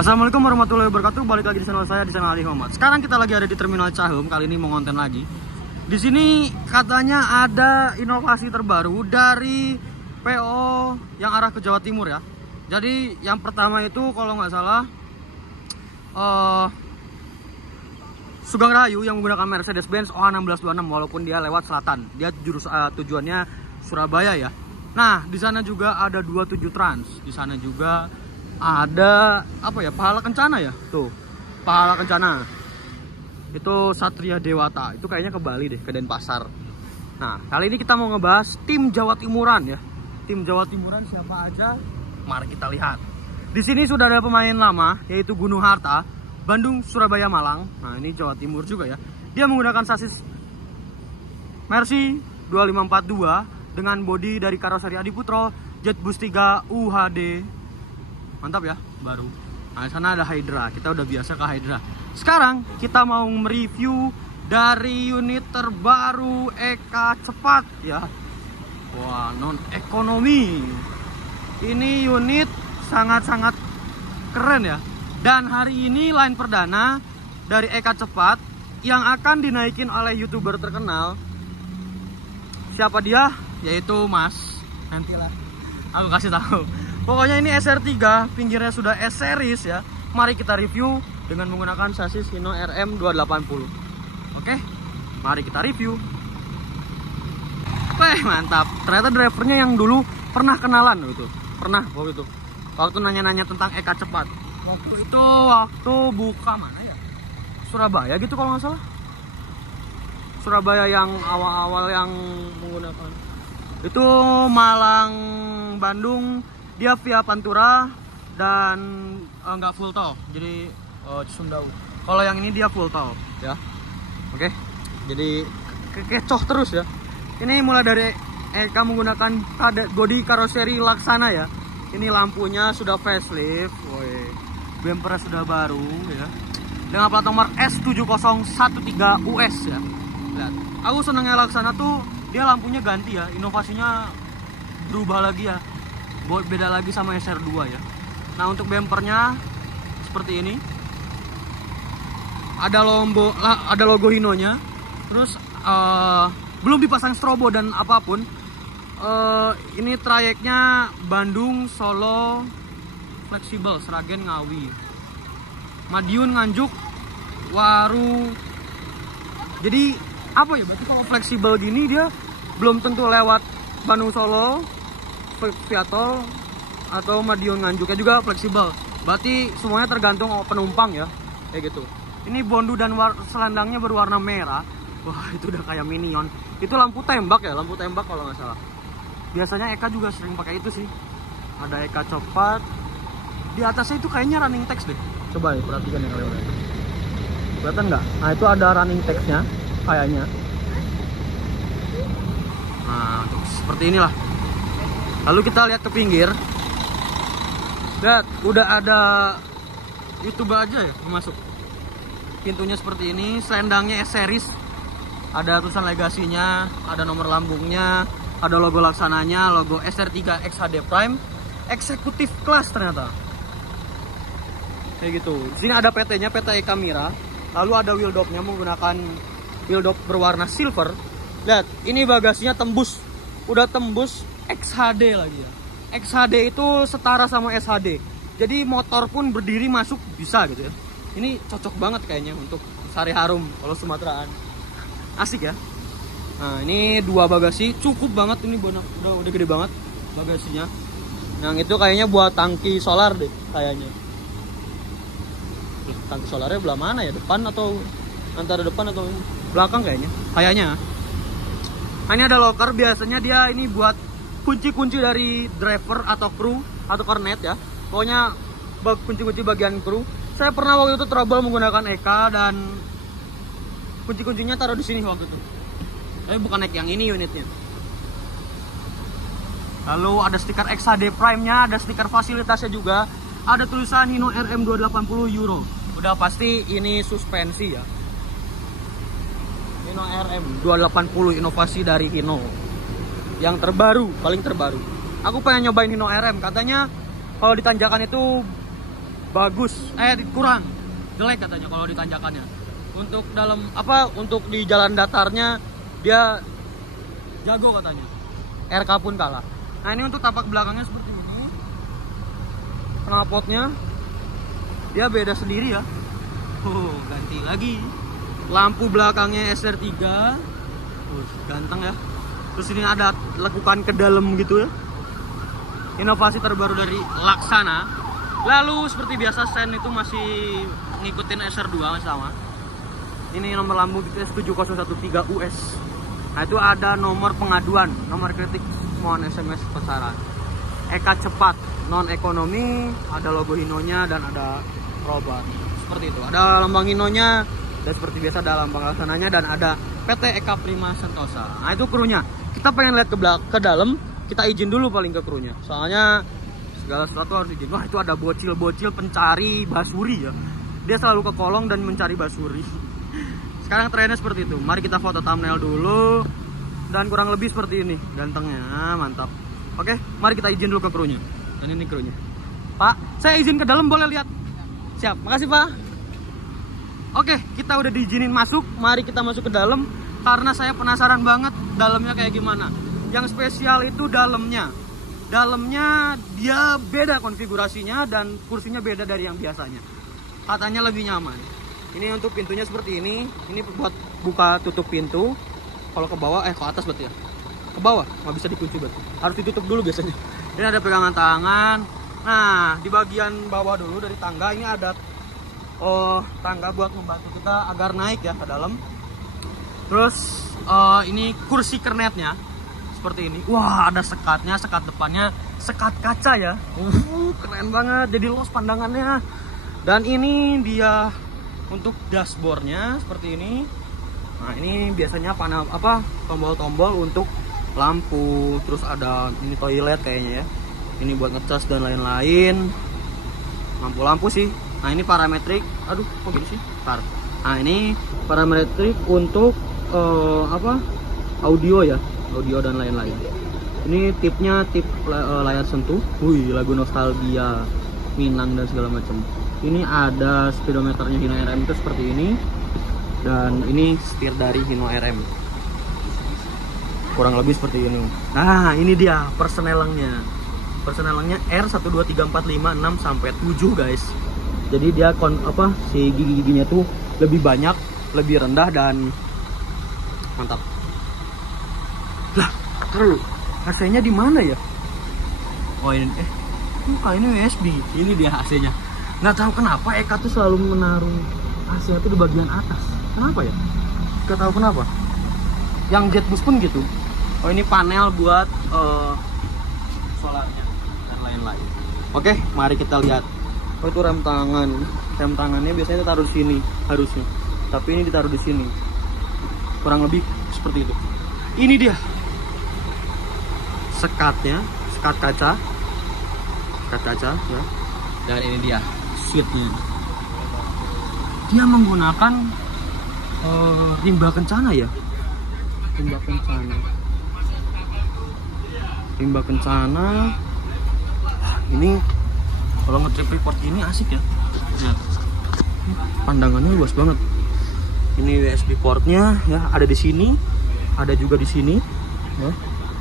Assalamualaikum warahmatullahi wabarakatuh. Balik lagi di channel saya, di channel Ali Muhammad. Sekarang kita lagi ada di Terminal Cahum. Kali ini mau konten lagi. Di sini katanya ada inovasi terbaru dari PO yang arah ke Jawa Timur ya. Jadi yang pertama itu kalau nggak salah Sugeng Rayu yang menggunakan Mercedes-Benz OH1626, walaupun dia lewat selatan. Dia tujuannya Surabaya ya. Nah, di sana juga ada 27 Trans. Di sana juga ada apa ya, Pahala Kencana ya, tuh Pahala Kencana itu Satria Dewata, itu kayaknya ke Bali deh, ke Denpasar. Nah, kali ini kita mau ngebahas tim Jawa Timuran ya. Tim Jawa Timuran siapa aja, mari kita lihat. Di sini sudah ada pemain lama, yaitu Gunung Harta, Bandung, Surabaya, Malang. Nah, ini Jawa Timur juga ya. Dia menggunakan sasis Mercy 2542 dengan bodi dari karoseri Adiputro Jetbus 3 UHD. Mantap ya, baru. Nah, di sana ada Hydra. Kita udah biasa ke Hydra. Sekarang kita mau mereview dari unit terbaru EK Cepat ya. Wah, non ekonomi. Ini unit sangat-sangat keren ya. Dan hari ini line perdana dari EK Cepat yang akan dinaikin oleh YouTuber terkenal. Siapa dia? Yaitu Mas. Nantilah aku kasih tahu. Pokoknya ini SR3, pinggirnya sudah S series ya. Mari kita review dengan menggunakan sasis Hino RM280. Oke, mari kita review. Wah, mantap. Ternyata drivernya yang dulu pernah kenalan gitu. Pernah waktu itu. Waktu nanya-nanya tentang EK Cepat. Waktu buka mana ya? Surabaya gitu kalau nggak salah. Surabaya yang awal-awal yang menggunakan. Itu Malang, Bandung. Dia via Pantura dan nggak full tol, jadi Cisumdawu. Kalau yang ini dia full tol ya. Oke, jadi kecoh terus ya. Ini mulai dari EK menggunakan bodi karoseri Laksana ya. Ini lampunya sudah facelift, bumpernya sudah baru ya. Dengan plat nomor S7013 US ya. Lihat, aku senangnya Laksana tuh dia lampunya ganti ya, inovasinya berubah lagi ya. Beda lagi sama SR2 ya. Nah, untuk bumpernya seperti ini. Ada logo Hinonya. Terus belum dipasang strobo dan apapun. Ini trayeknya Bandung, Solo, fleksibel, Sragen, Ngawi, Madiun, Nganjuk, Waru. Jadi apa ya? Berarti kalau fleksibel gini dia belum tentu lewat Bandung, Solo via tol atau Madiun, Nganjuknya juga fleksibel. Berarti semuanya tergantung penumpang ya, kayak gitu. Ini bondu dan selendangnya berwarna merah. Wah, itu udah kayak Minion. Itu lampu tembak ya, lampu tembak kalau nggak salah. Biasanya EK juga sering pakai itu sih. Ada EK Cepat. Di atasnya itu kayaknya running text deh. Coba ya, perhatikan ya kalian. Kelihatan nggak? Nah, itu ada running textnya kayaknya. Nah, seperti inilah. Lalu kita lihat ke pinggir. Lihat, udah ada YouTube aja ya masuk. Pintunya seperti ini, selendangnya S series. Ada tulisan legasinya, ada nomor lambungnya, ada logo Laksananya, logo SR3 XHD Prime, eksekutif kelas ternyata. Kayak gitu. Di sini ada PT-nya, PT EK Mira. Lalu ada wheel dopnya menggunakan wheel dop berwarna silver. Lihat, ini bagasinya tembus. Udah tembus XHD lagi ya. XHD itu setara sama SHD. Jadi motor pun berdiri masuk bisa gitu ya. Ini cocok banget kayaknya untuk Sari Harum kalau Sumateraan. Asik ya. Nah, ini dua bagasi cukup banget, ini udah gede banget bagasinya. Yang itu kayaknya buat tangki solar deh kayaknya. Tangki solarnya belah mana ya? Depan atau antara depan atau belakang kayaknya? Kayaknya. Nah, ini ada locker, biasanya dia ini buat kunci-kunci dari driver atau kru atau kornet ya. Pokoknya kunci-kunci bagian kru. Saya pernah waktu itu trouble menggunakan EK dan kunci-kuncinya taruh di sini waktu itu. Tapi bukan EK yang ini unitnya. Lalu ada stiker XHD Prime-nya, ada stiker fasilitasnya juga. Ada tulisan Hino RM280 Euro. Udah pasti ini suspensi ya. Hino RM280 inovasi dari Hino. Yang terbaru, paling terbaru. Aku pengen nyobain Hino RM. Katanya kalau di tanjakan itu bagus, kurang jelek katanya kalau di tanjakannya. Untuk untuk di jalan datarnya dia jago katanya. RK pun kalah. Nah ini untuk tapak belakangnya seperti ini. Knalpotnya dia beda sendiri ya. Ganti lagi. Lampu belakangnya SR3. Ganteng ya. Terus ini ada lekukan ke dalam gitu ya. Inovasi terbaru dari Laksana. Lalu seperti biasa sen itu masih ngikutin SR2 masih sama. Ini nomor lambung S7013 US. Nah itu ada nomor pengaduan, nomor kritik, mohon SMS pesaran. Eka cepat, non ekonomi, ada logo Hinonya dan ada robat. Seperti itu. Ada lambang Hinonya dan seperti biasa ada lambang Laksananya dan ada PT Eka Prima Sentosa. Nah itu krunya. Kita pengen lihat ke dalam, kita izin dulu paling ke krunya. Soalnya segala sesuatu harus izin. Wah itu ada bocil-bocil pencari basuri ya. Dia selalu ke kolong dan mencari basuri. Sekarang trennya seperti itu. Mari kita foto thumbnail dulu. Dan kurang lebih seperti ini. Gantengnya, mantap. Oke, mari kita izin dulu ke krunya. Dan ini krunya. Pak, saya izin ke dalam, boleh lihat? Siap, makasih Pak. Oke, kita udah diizinin masuk. Mari kita masuk ke dalam. Karena saya penasaran banget dalamnya kayak gimana. Yang spesial itu dalamnya. Dalamnya dia beda konfigurasinya dan kursinya beda dari yang biasanya. Katanya lebih nyaman. Ini untuk pintunya seperti ini. Ini buat buka tutup pintu. Kalau ke bawah, ke atas berarti ya. Ke bawah, nggak bisa dikunci berarti. Harus ditutup dulu biasanya. Ini ada pegangan tangan. Nah, di bagian bawah dulu dari tangga ini ada tangga buat membantu kita agar naik ya ke dalam. Terus ini kursi kernetnya seperti ini. Wah, ada sekatnya, sekat depannya, sekat kaca ya. Keren banget. Jadi luas pandangannya. Dan ini dia untuk dashboardnya seperti ini. Nah ini biasanya panel tombol-tombol untuk lampu. Terus ada ini toilet kayaknya ya. Ini buat ngecas dan lain-lain. Lampu-lampu sih. Nah ini parametrik. Aduh kok gini sih. Ntar. Nah ini parametrik untuk audio ya. Audio dan lain-lain. Ini tipnya tip layar sentuh. Wih, lagu nostalgia Minang dan segala macam. Ini ada speedometernya Hino RM itu seperti ini. Dan ini setir dari Hino RM. Kurang lebih seperti ini. Nah, ini dia persnelengnya. Persnelengnya R12345 sampai 7 guys. Jadi dia si gigi-giginya tuh lebih banyak, lebih rendah dan mantap. Lah, terus AC-nya di mana ya? Oh ini ini USB. Ini dia AC-nya. Nggak tahu kenapa Eka tuh selalu menaruh AC itu di bagian atas. Kenapa ya? Nggak tahu kenapa. Yang Jetbus pun gitu. Oh ini panel buat solarnya dan lain-lain. Oke, mari kita lihat. Oh itu rem tangan. Rem tangannya biasanya taruh di sini harusnya. Tapi ini ditaruh di sini. Kurang lebih seperti itu. Ini dia. Sekatnya, sekat kaca. Sekat kaca ya. Dan ini dia seatnya. Dia menggunakan rimba kencana ya. Rimba kencana. Ini kalau nge-trip report gini asik ya. Nah, pandangannya luas banget. Ini USB portnya ya, ada di sini, ada juga di sini. Ya.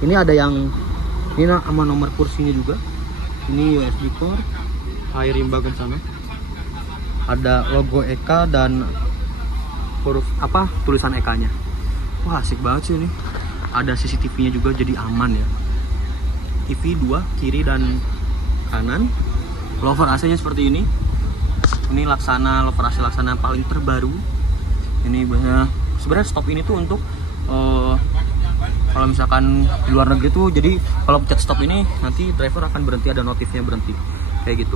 Ini ada yang ini sama nomor kursinya juga. Ini USB port, air rimba kencana. Ada logo Eka dan huruf tulisan Eka-nya. Wah, asik banget sih ini. Ada CCTV-nya juga jadi aman ya. TV 2 kiri dan kanan. Lover AC-nya seperti ini. Ini Laksana, lover AC Laksana paling terbaru. Ini sebenarnya stop ini tuh untuk kalau misalkan di luar negeri tuh, jadi kalau pencet stop ini nanti driver akan berhenti, ada notifnya berhenti kayak gitu.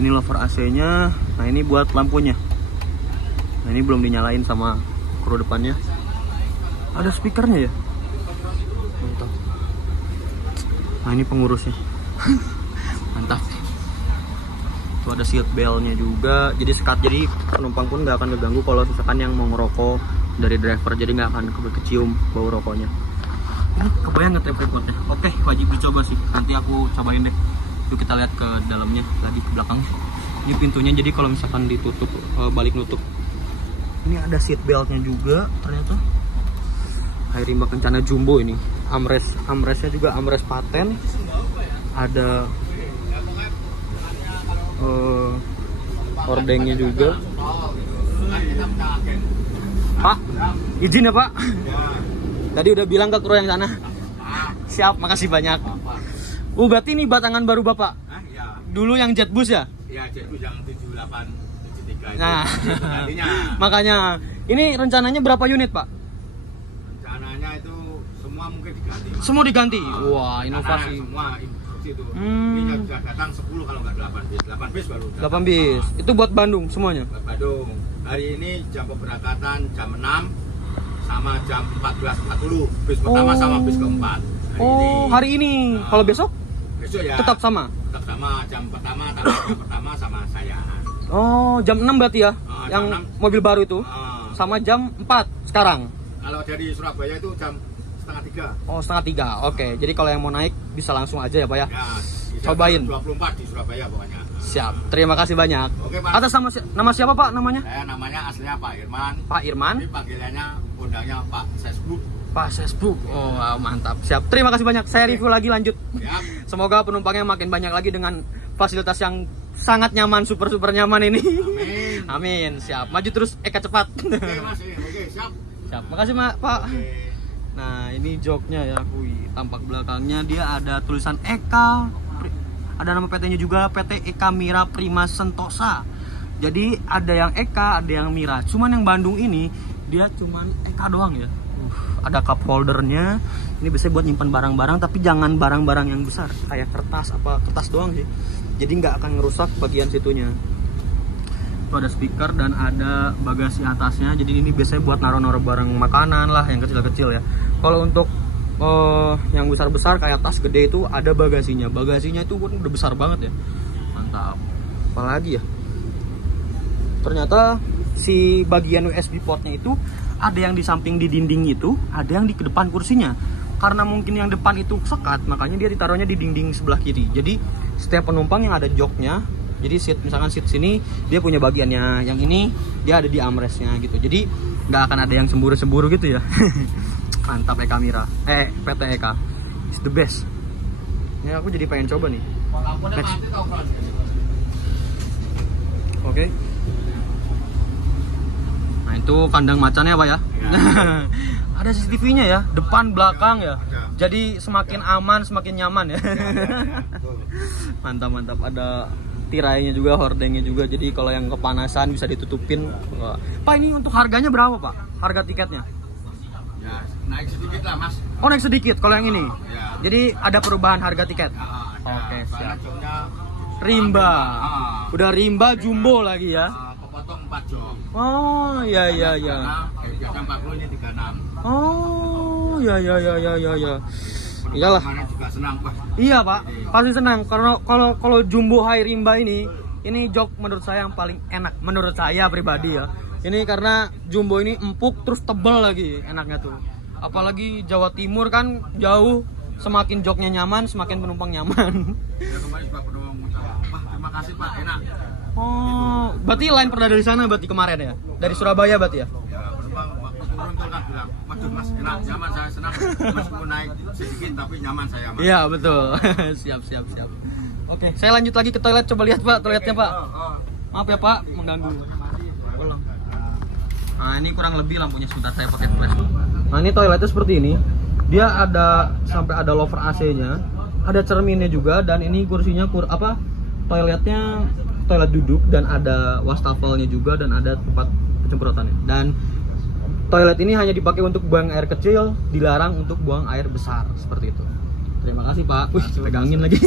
Ini lover AC-nya. Nah ini buat lampunya. Nah ini belum dinyalain sama kru depannya. Ada speakernya ya. Mantap. Nah ini pengurusnya. Mantap. Tuh ada seat belt-nya juga. Jadi sekat, jadi penumpang pun nggak akan keganggu kalau misalkan yang mau ngerokok dari driver, jadi nggak akan kecium bau rokoknya. Ini kebayang nge-trip reportnya. Oke, wajib dicoba sih. Nanti aku cobain deh. Yuk kita lihat ke dalamnya lagi, ke belakang. Ini pintunya, jadi kalau misalkan ditutup, balik nutup. Ini ada seat beltnya juga ternyata. Hai Rimba Kencana Jumbo ini. Armrestnya juga armrest paten. Ada hordengnya juga. Pak, izin ya Pak. Tadi udah bilang ke kru yang sana. Siap, makasih banyak. Berarti ini batangan baru Bapak? Ya. Dulu yang Jetbus ya? Ya, Jetbus yang 7873 itu. Nah, makanya. Ini rencananya berapa unit Pak? Rencananya itu semua mungkin diganti. Semua diganti? Wah, inovasi. Semua instruksi itu. Ini sudah datang 10 kalau nggak 8 bis. 8 bis baru datang. 8 bis. Itu buat Bandung semuanya? Buat Bandung. Hari ini jam keberangkatan jam 6 sama jam 14.40. Bis pertama sama bis keempat. Hari ini. Kalau besok? Besok ya. Tetap sama? Tetap sama, jam pertama sama saya. Jam 6 berarti ya? Yang 6. Mobil baru itu? Sama jam 4 sekarang? Kalau dari Surabaya itu jam setengah 3. Setengah 3. Oke, jadi kalau yang mau naik bisa langsung aja ya Pak ya? Ya, cobain. 24 di Surabaya pokoknya. Siap, terima kasih banyak. Oke, Pak. Atas nama siapa Pak namanya? Saya namanya aslinya Pak Irman. Pak Irman? Tapi panggilannya undangnya Pak Sesbuk. Pak Sesbuk. Mantap. Siap. Terima kasih banyak. Saya review lagi lanjut. Siap. Semoga penumpangnya makin banyak lagi dengan fasilitas yang sangat nyaman, super nyaman ini. Amin. Amin. Siap. Maju terus Eka cepat. Oke, Mas. Oke, siap. Siap. Makasih, Pak. Oke. Nah, ini joknya ya. Tampak belakangnya dia ada tulisan Eka. Ada nama PT-nya juga, PT Eka Mira Prima Sentosa. Jadi ada yang Eka, ada yang Mira. Cuman yang Bandung ini dia cuman Eka doang ya. Ada cup holdernya. Ini biasanya buat nyimpan barang-barang, tapi jangan barang-barang yang besar kayak kertas doang sih. Jadi nggak akan ngerusak bagian situnya. Itu ada speaker dan ada bagasi atasnya. Jadi ini biasanya buat naruh-naruh barang makanan lah yang kecil-kecil ya. Kalau untuk yang besar-besar kayak tas gede itu ada bagasinya. Bagasinya itu udah besar banget ya. Mantap. Apalagi ya? Ternyata si bagian USB portnya itu ada yang di samping di dinding itu, ada yang di depan kursinya. Karena mungkin yang depan itu sekat, makanya dia ditaruhnya di dinding sebelah kiri. Jadi setiap penumpang yang ada joknya, jadi misalkan seat sini dia punya bagiannya, yang ini dia ada di armrestnya gitu. Jadi nggak akan ada yang semburu-semburu gitu ya. Mantap Eka Mira, PT Eka, it's the best. Ini aku jadi pengen coba nih. Next. Oke. Nah itu kandang macannya Pak ya. Ada CCTV-nya ya, depan belakang ya. Jadi semakin aman, semakin nyaman ya. Mantap. Ada tirainya juga, hordengnya juga. Jadi kalau yang kepanasan bisa ditutupin. Pak ini untuk harganya berapa Pak? Harga tiketnya? Ya, naik sedikit lah Mas. Naik sedikit kalau yang ini. Ya. Jadi ada perubahan harga tiket. Oke, siap. Rimba. Udah Rimba Jumbo lagi ya. Kepotong 4 jok. Iya. Biasa 40 ini 36. Iya. Iyalah. Juga senang Pak. Iya Pak, pasti senang. Karena kalau Jumbo Hai Rimba ini jok menurut saya yang paling enak menurut saya pribadi ya. Ini karena Jumbo ini empuk terus tebal lagi enaknya tuh. Apalagi Jawa Timur kan jauh, semakin joknya nyaman, semakin penumpang nyaman. Ya kemarin juga penumpang mengucapkan, Pak terima kasih Pak, enak. Berarti lain pernah dari sana berarti kemarin ya? Dari Surabaya berarti ya? Ya penumpang waktu turun tuh kan bilang, waduh Mas enak, nyaman, saya senang. Meskipun naik sedikit tapi nyaman saya Mas. Iya betul. Siap. Oke, saya lanjut lagi ke toilet, coba lihat Pak toiletnya Pak. Maaf ya Pak, mengganggu. Pulang. Nah ini kurang lebih lampunya, sebentar saya pakai flash. Nah ini toiletnya seperti ini. Dia ada sampai ada lover AC-nya, ada cerminnya juga, dan ini kursinya toiletnya toilet duduk dan ada wastafelnya juga dan ada tempat penyemprotannya. Dan toilet ini hanya dipakai untuk buang air kecil, dilarang untuk buang air besar seperti itu. Terima kasih Pak. Pegangin lagi.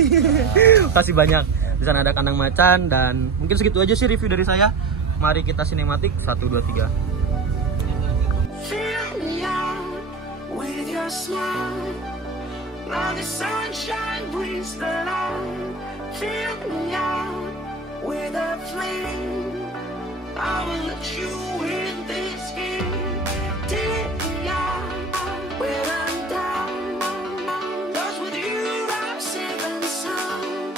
Kasih banyak. Di sana ada kandang macan dan mungkin segitu aja sih review dari saya. Mari kita sinematik 1 2 3. Fill me out with your smile. Now the sunshine brings the light. Fill me out with a flame. I will let you in this game. Take me out when I'm down. 'Cause with you I'm safe and sound.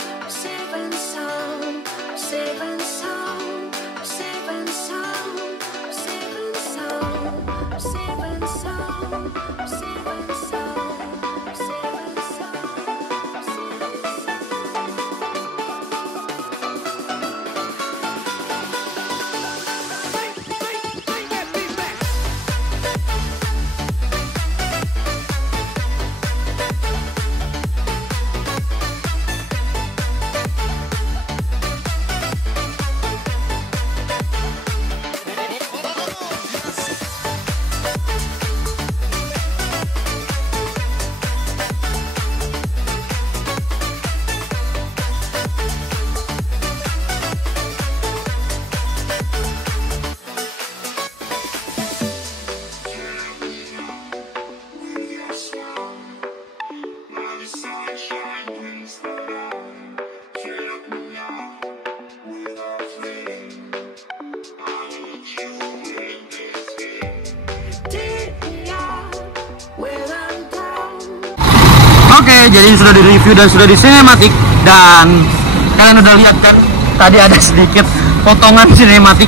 jadi sudah direview dan sudah di sinematik, dan kalian udah lihat kan tadi ada sedikit potongan sinematik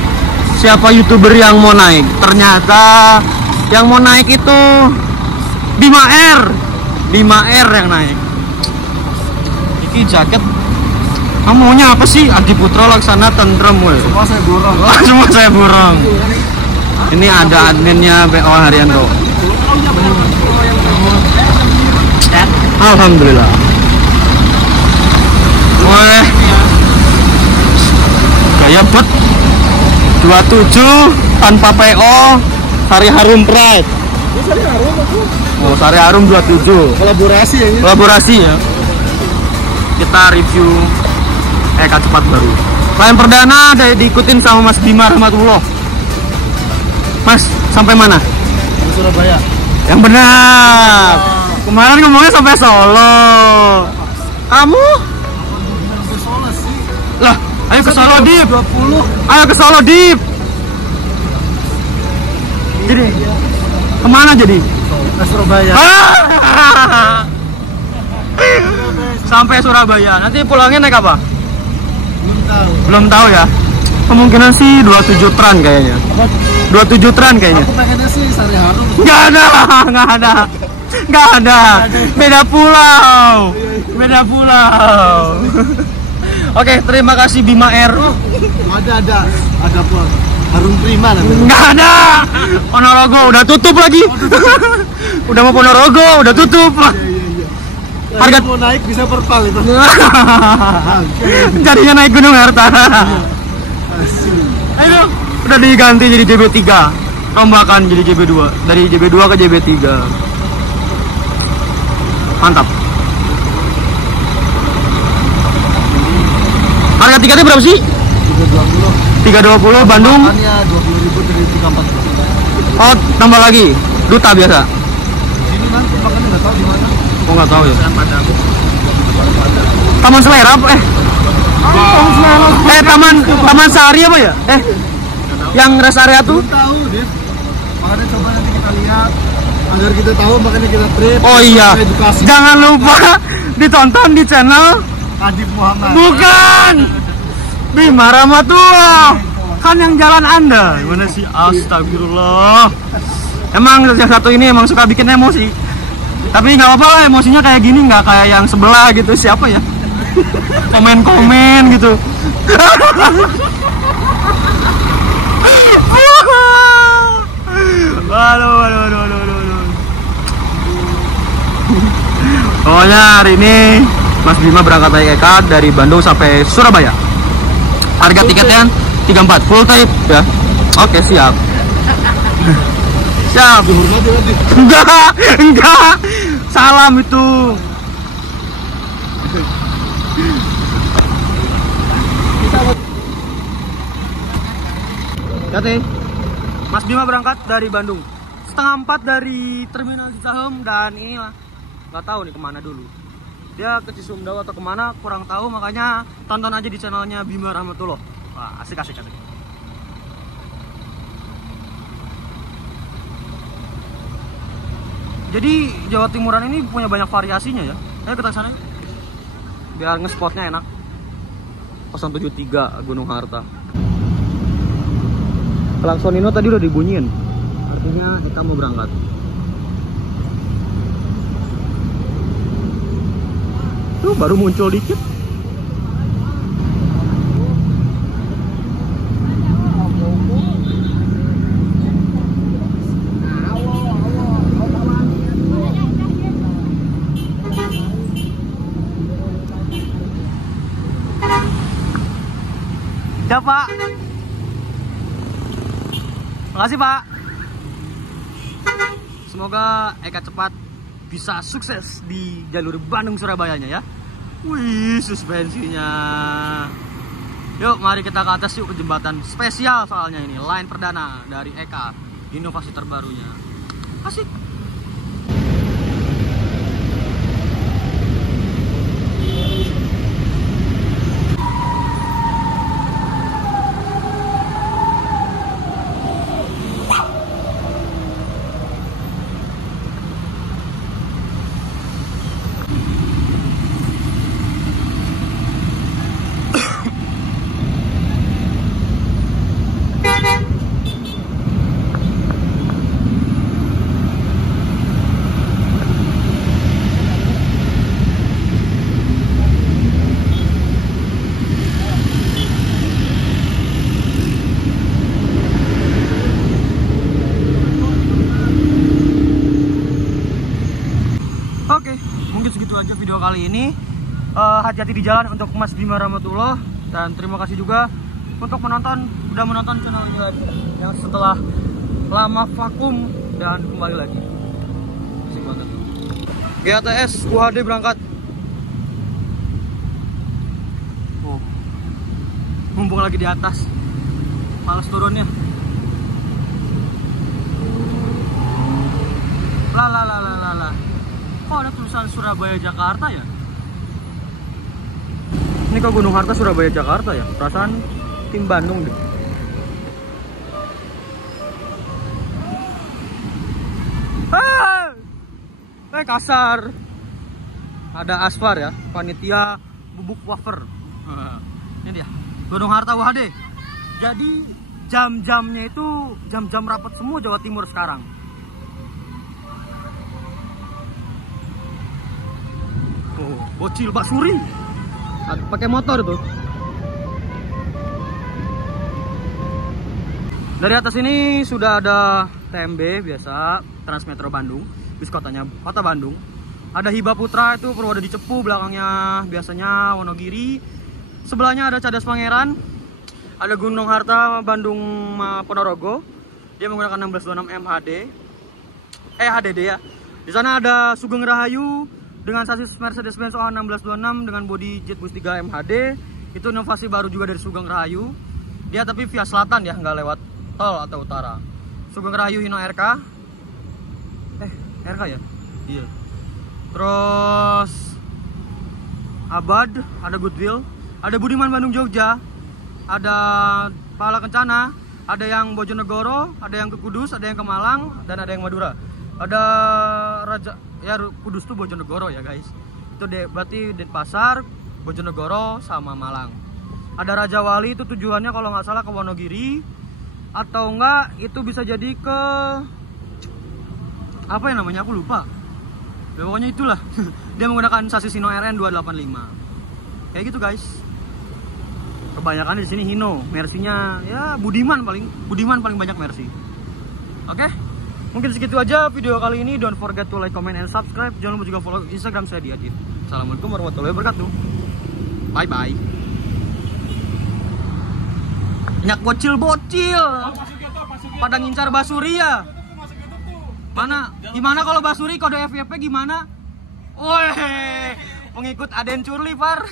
siapa YouTuber yang mau naik. Ternyata yang mau naik itu Bima R yang naik. Iki jaket maunya apa sih? Adi Putra Laksana Tentrem. Semua saya borong. Semua saya borong. Ini ada adminnya BO Haryanto. Alhamdulillah. Wah, gaya bet 27 tanpa PO, Sari Harum Pride. Oh, Sari Harum 27. Kolaborasi ya. Kolaborasi ya. Kita review Eka cepat baru. Klien perdana diikutin sama Mas Bima Rahmatullah. Mas, sampai mana? Surabaya. Yang benar. Kemarin ngomongnya sampai Solo. Kamu? Solo sih. Lah, ayo ke Solo Dip. 20. Ayo ke Solo Dip. Jadi kemana jadi? Ke Surabaya. Sampai Surabaya. Nanti pulangnya naik apa? Belum tahu. Belum tahu ya. Kemungkinan sih 27 tran kayaknya. Apa? 27 tran kayaknya. Aku pengennya sih Sari Harum. Nggak ada. Beda pulau. Oke, terima kasih Bima R. Ada pun Harum Prima namanya. Nggak ada. Ponorogo udah tutup lagi. Udah mau Ponorogo, udah tutup. Harga mau naik bisa perpal itu. Jadinya naik Gunung Harta. Ayo, udah diganti jadi JB3. Rombakan jadi JB2. Dari JB2 ke JB3. Mantap. Harga tiketnya berapa sih? 320 Bandung. Makannya 20.000 dari 340. Oh, tambah lagi. Duta biasa. Sini nanti makannya nggak tahu di mana. Oh, nggak tahu ya. Taman Selera apa? Taman Sari apa ya? Yang rest area tuh? Belum tahu, Dit. Makanya coba nanti kita lihat. Agar kita tahu makanya kita trip. Oh iya. Edukasi. Jangan lupa ditonton di channel Adib Muhammad. bukan Bima Rahmatullah. Kan yang jalan Anda. Gimana sih? Astagfirullah. Emang yang satu ini emang suka bikin emosi. Tapi nggak apa-apa lah, emosinya kayak gini, nggak kayak yang sebelah gitu. Siapa ya? Komen-komen gitu. Waduh. Pokoknya hari ini Mas Bima berangkat naik Eka dari Bandung sampai Surabaya. Harga tiketnya 34 full trip ya. Oke, siap. Siap. Enggak. Salam itu. Kate, Mas Bima berangkat dari Bandung. 3:30 dari Terminal Cicahem, dan inilah nggak tahu nih kemana dulu. Dia ke Cisumdawu atau kemana kurang tahu, makanya tonton aja di channelnya Bima Rahmatullah. Wah, asik. Jadi Jawa Timuran ini punya banyak variasinya ya. Ayo kita sana biar ngespotnya enak. 073 Gunung Harta. Klaksonino tadi udah dibunyiin. Artinya kita mau berangkat. Tuh baru muncul dikit. Ya Pak. Makasih Pak. Semoga Eka cepat bisa sukses di jalur Bandung Surabayanya ya. Wih, suspensinya. Yuk mari kita ke atas yuk, ke jembatan spesial soalnya ini. Line perdana dari Eka, inovasi terbarunya. Asik. ini. Hati-hati di jalan untuk Mas Bima Rahmatullah. Dan terima kasih juga untuk udah menonton channel ini lagi yang setelah lama vakum dan kembali lagi. Asik banget. GATS UHD berangkat. Oh, mumpung lagi di atas, males turunnya. Lah. Kok ada tulisan Surabaya Jakarta ya? Ini ke Gunung Harta Surabaya Jakarta ya? Perasaan tim Bandung deh. Kasar. Ada Asfar ya, panitia bubuk wafer. Ini dia, Gunung Harta UHD. Jadi jam-jamnya itu jam-jam rapat semua Jawa Timur sekarang. Oh, bocil Basuri. Pakai motor tuh. Dari atas ini sudah ada TMB biasa, Transmetro Bandung, bis kotanya Kota Bandung. Ada Hiba Putra itu Purwodadi Cepu, belakangnya biasanya Wonogiri. Sebelahnya ada Cadas Pangeran. Ada Gunung Harta Bandung Ponorogo. Dia menggunakan 1626 MHD. HDD ya. Di sana ada Sugeng Rahayu dengan sasis Mercedes-Benz OA 1626 dengan bodi Jet Bus 3 MHD. Itu inovasi baru juga dari Sugeng Rahayu. Dia tapi via selatan ya, nggak lewat tol atau utara. Sugeng Rahayu Hino RK. RK ya? Iya. Terus Abad, ada Goodwill, ada Budiman Bandung Jogja, ada Pahala Kencana, ada yang Bojonegoro, ada yang ke Kudus, ada yang ke Malang, dan ada yang Madura. Ada Raja ya, Kudus tuh Bojonegoro ya guys. Itu berarti Denpasar, Bojonegoro sama Malang. Ada Raja Wali itu tujuannya kalau nggak salah ke Wonogiri, atau enggak itu bisa jadi ke apa yang namanya, aku lupa. Ya, pokoknya itulah. Dia menggunakan sasis Hino RN 285. Kayak gitu guys. Kebanyakan di sini Hino, Mercy-nya ya Budiman paling banyak Mercy. Oke? Mungkin segitu aja video kali ini. Don't forget to like, comment, and subscribe. Jangan lupa juga follow Instagram saya di @. Assalamualaikum warahmatullahi wabarakatuh. Bye bye. Nyak bocil. Pada ngincar Basuri ya. Mana? Gimana kalau Basuri kode FYP gimana? Woi, pengikut Aden Curli Par.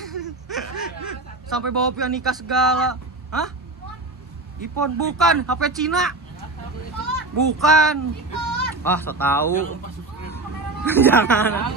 Sampai bawa pianika segala. Hah? iPhone bukan, HP Cina. Bukan. Ah, so tahu. Jangan.